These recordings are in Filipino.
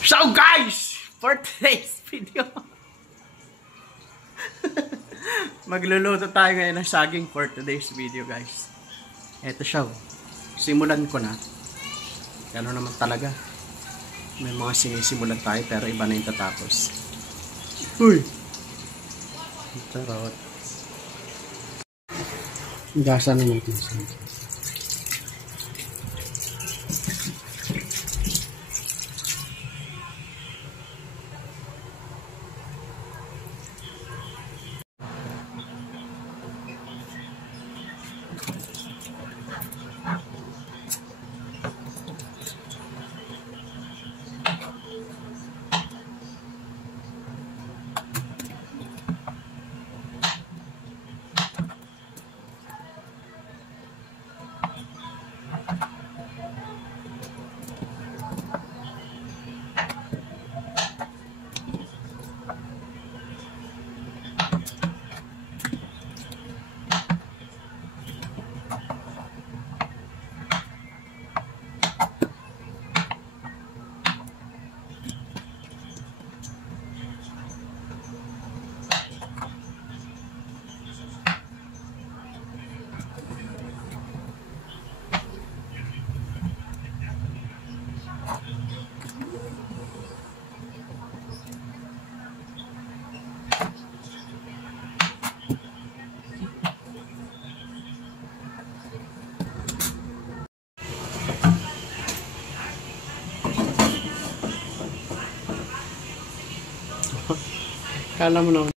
So guys, for today's video, magluluto tayo ngayon ng saging for today's video guys. Eto siya. Simulan ko na. Gano'n naman talaga. May mga sinisimulan tayo pero iba na yung tatapos. Uy! Charot. Gasa na natin siya. Kala mo naman.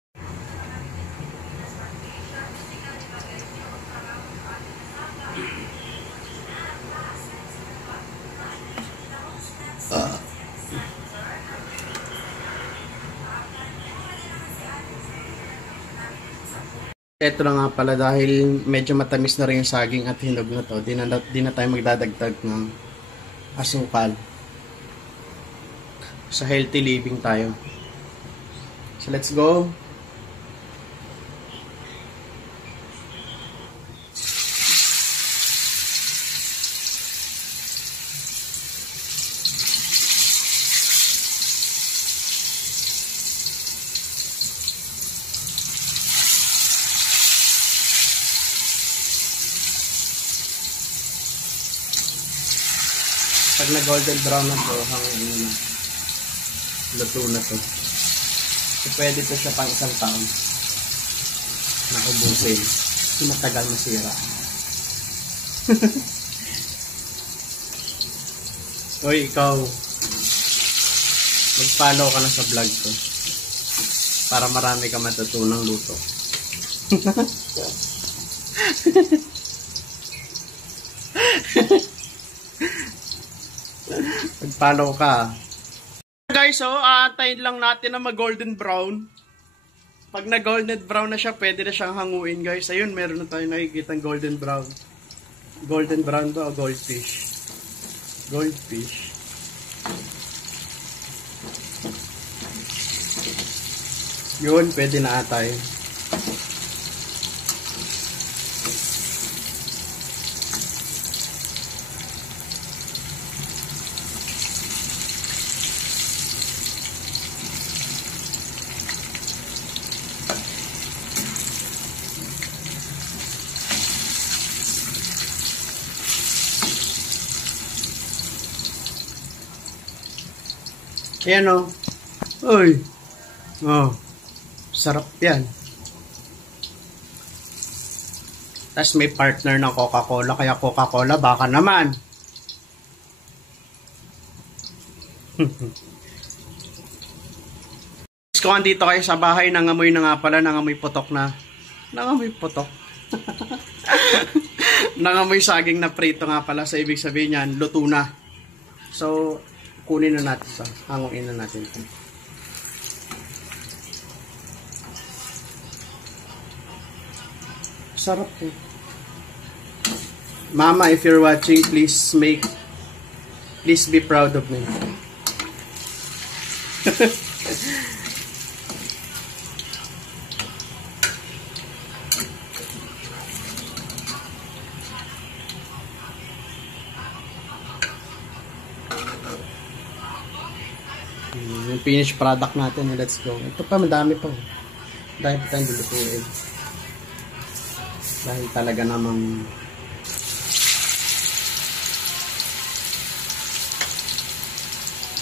Ito na nga pala dahil medyo matamis na rin yung saging at hinog na to. Di na tayo magdadagdag ng asukal. Sa healthy living tayo. So let's go. Pag na golden brown na to, hanggang luto na to. So, pwede to siya pang isang taon na ubusin. Kasi matagal masira. Hoy, ikaw. Mag-follow ka na sa vlog ko. Para marami ka matutunang luto. Mag-follow ka. Guys, so aantayin lang natin na mag-golden brown. Pag na-golden brown na siya, pwede na siyang hanguin, guys. Ayun, meron na tayong nakikitang golden brown. Golden brown ba o goldfish? Goldfish. Yun, pwede na atay. Ayan o. Uy. Oh. Sarap yan. Tapos may partner ng Coca-Cola. Kaya Coca-Cola, baka naman. Kung andito kayo sa bahay, nangamoy na nga pala. Nangamoy putok na. Nangamoy putok. Nangamoy saging na prito nga pala. So, ibig sabihin yan, luto na. So, kunin na natin sa hanguin na natin ito. Sarap po. Mama, if you're watching, please be proud of me. Yung finished product natin. Let's go. Ito pa, madami pa. Dahil pa tayong lulutuin. Dahil talaga namang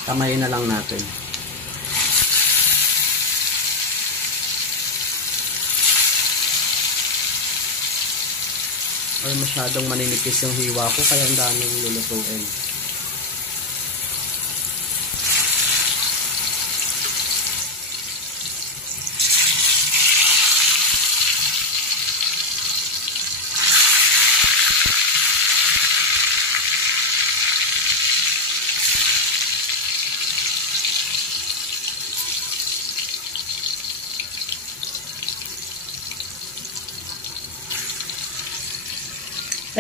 kamay na lang natin. Or masyadong maninipis yung hiwa ko kaya ang daming lulutuin.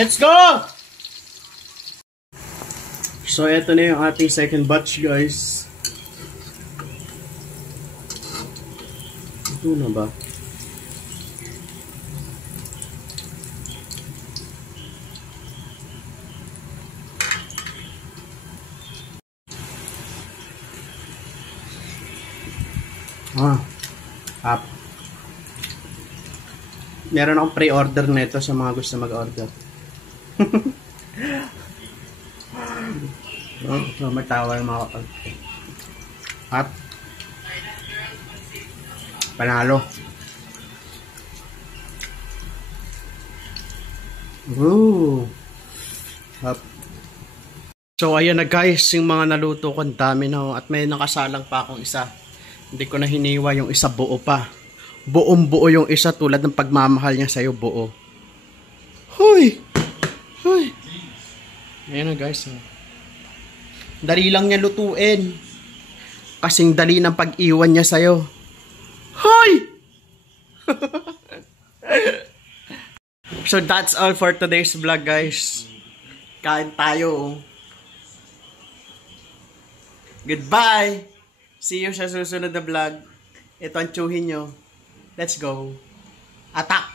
Let's go! So, eto na yung ating second batch, guys. Ito na ba? Up. Meron akong pre-order nito sa mga gusto mag-order. So, matawa yung mga at panalo. Ooh. Up. So, ayan na guys, yung mga naluto ko, ang dami na. At may nakasalang pa akong isa. Hindi ko na hiniwa yung isa, buo pa. Buong buo yung isa, tulad ng pagmamahal niya sa'yo, buo. Hoy! Hoy! Ayan na guys. Dali lang niya lutuin. Kasing dali ng pag-iwan niya sa'yo. Hoy! So that's all for today's vlog, guys. Kain tayo. Goodbye! See you sa susunod na vlog. Ito ang tsuhin nyo. Let's go. Attack!